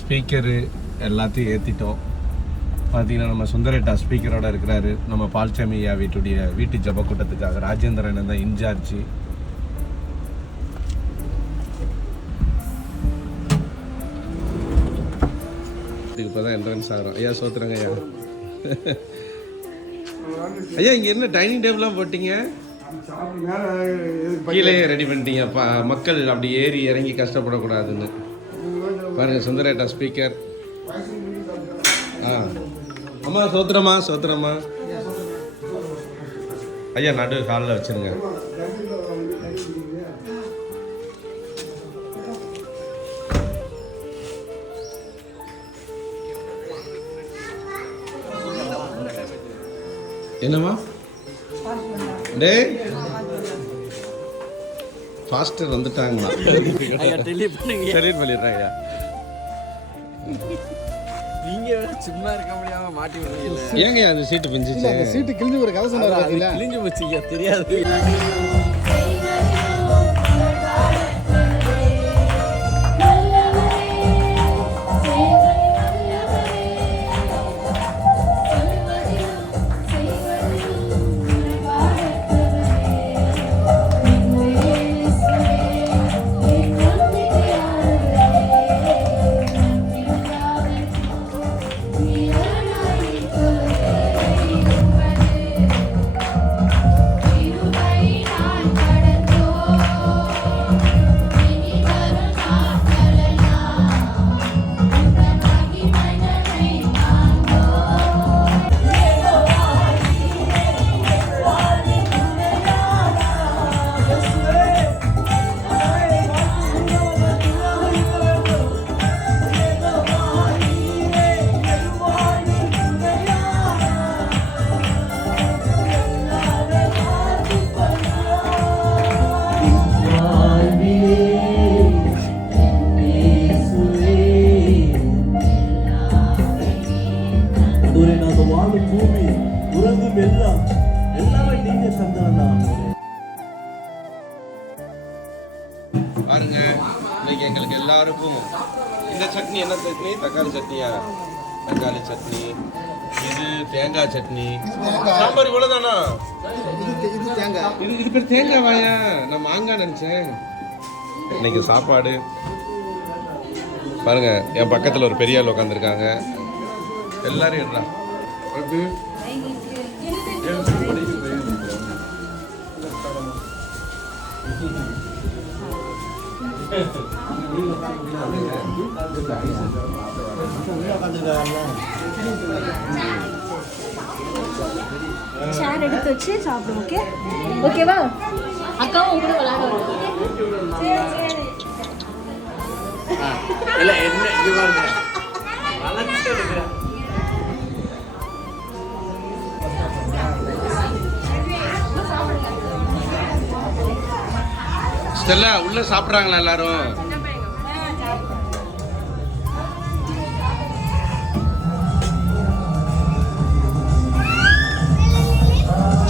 Speaker எல்லாத்தையும் ஏற்றிட்டோம் பார்த்தீங்கன்னா நம்ம சுந்தரேட்டா ஸ்பீக்கரோட இருக்கிறாரு. நம்ம பால்சாமியா வீட்டுடைய வீட்டு ஜப கூட்டத்துக்காக ராஜேந்திரன் தான் இன்சார்ஜி இதுக்கு இப்போ தான் என்ட்ரன்ஸ் ஆகிறோம் ஐயா சோத்துறங்க ஐயா. ஐயா இங்கே என்ன டைனிங் டேபிள்லாம் போட்டீங்க? கீழே ரெடி பண்ணிட்டீங்க ப மக்கள் அப்படி ஏறி இறங்கி கஷ்டப்படக்கூடாதுன்னு. பாருங்கள் சுந்தரேட்டா ஸ்பீக்கர் ஆ. அம்மா சோத்திரமா சோத்திரமா ஐயா நடு காலில் வச்சிருங்க. என்னம்மா? டே ஃபாஸ்டர் வந்துட்டாங்களா ஐயா டெலிட் பண்ணுங்க. டெலிட் பண்ணிடுறேன் ஐயா. நீங்க சும்மா இருக்க முடியாம மாட்டி விடுறீங்கல்ல ஏங்க அந்த சீட்டு பிஞ்சிச்சு? சீட்டு கிழிஞ்சு ஒரு கதை சொன்னார் கிழிஞ்சு போச்சு ஐயா தெரியாது. எல்லாம் பாருங்க இன்னைக்கு எங்களுக்கு எல்லாருக்கும் இந்த சட்னி என்ன சட்னி? தக்காளி சட்னியா? தக்காளி சட்னி இது தேங்காய் சட்னி. சாம்பார் இவ்வளவுதானா? இது இது தேங்காய். இது இது பேர் தேங்காய் வாயா? நான் மாங்காய் நினைச்சேன். இன்னைக்கு சாப்பாடு. பாருங்க என் பக்கத்துல ஒரு பெரிய ஆள் உட்காந்துருக்காங்க எல்லாரும் எடுறா. சேர் எடுத்து வச்சு சாப்பிடும் ஓகே ஓகேவா அக்காவும் உங்க கூட விளையாட இல்லை என்ன இது பாருங்க. ஸ்டெல்லா உள்ள சாப்பிட்றாங்களா எல்லாரும்?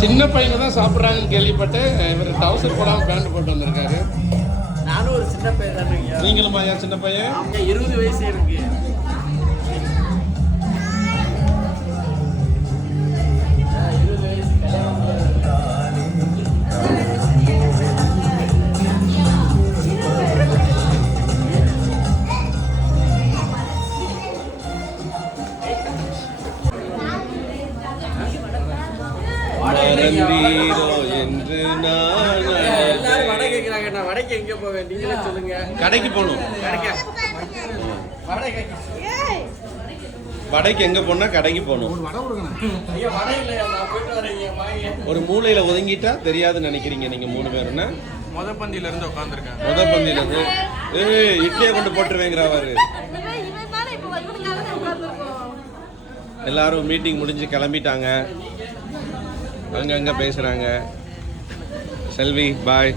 சின்ன பையங்க தான் சாப்பிட்றாங்கன்னு கேள்விப்பட்டேன். இவர் டவுசர் போடாமல் பேண்ட் போட்டு வந்திருக்காரு. நானும் ஒரு சின்ன பையன் நீங்களுமா சின்ன பையன்? இருபது வயசு இருக்கு மறந்தீரோ என்று நான் எல்லாரும் வடை கேட்கிறாங்க நான் வடைக்கு எங்க போவேன்? நீங்களே சொல்லுங்க. கடைக்கு போகணும். வடைக்கு எங்க போனா கடைக்கு போகணும். வடை கொடுக்கணும் ஐயா வடை இல்லையா? நான் போயிட்டு வரேங்க. வாங்க. ஒரு மூலையில ஒதுங்கிட்டா தெரியாதுன்னு நினைக்கிறீங்க நீங்க மூணு பேருன்னா? முத பந்தியில இருந்து உட்காந்துருக்கேன் முத பந்தியில இருந்து ஏய் இட்லியை கொண்டு போட்டுருவேங்கிறாரு இவன் தானே இப்போ இவனுக்காக தான் உட்காந்துருக்கோம் எல்லாரும் மீட்டிங் முடிஞ்சு கிளம்பிட்டாங்க. அங்கங்க பேசுறாங்க. செல்வி பாய்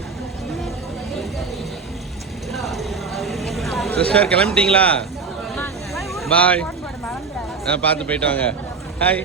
சிஸ்டர் கிளம்பிட்டீங்களா? பாய் ஆ பார்த்து போயிட்டு வாங்க. ஹாய்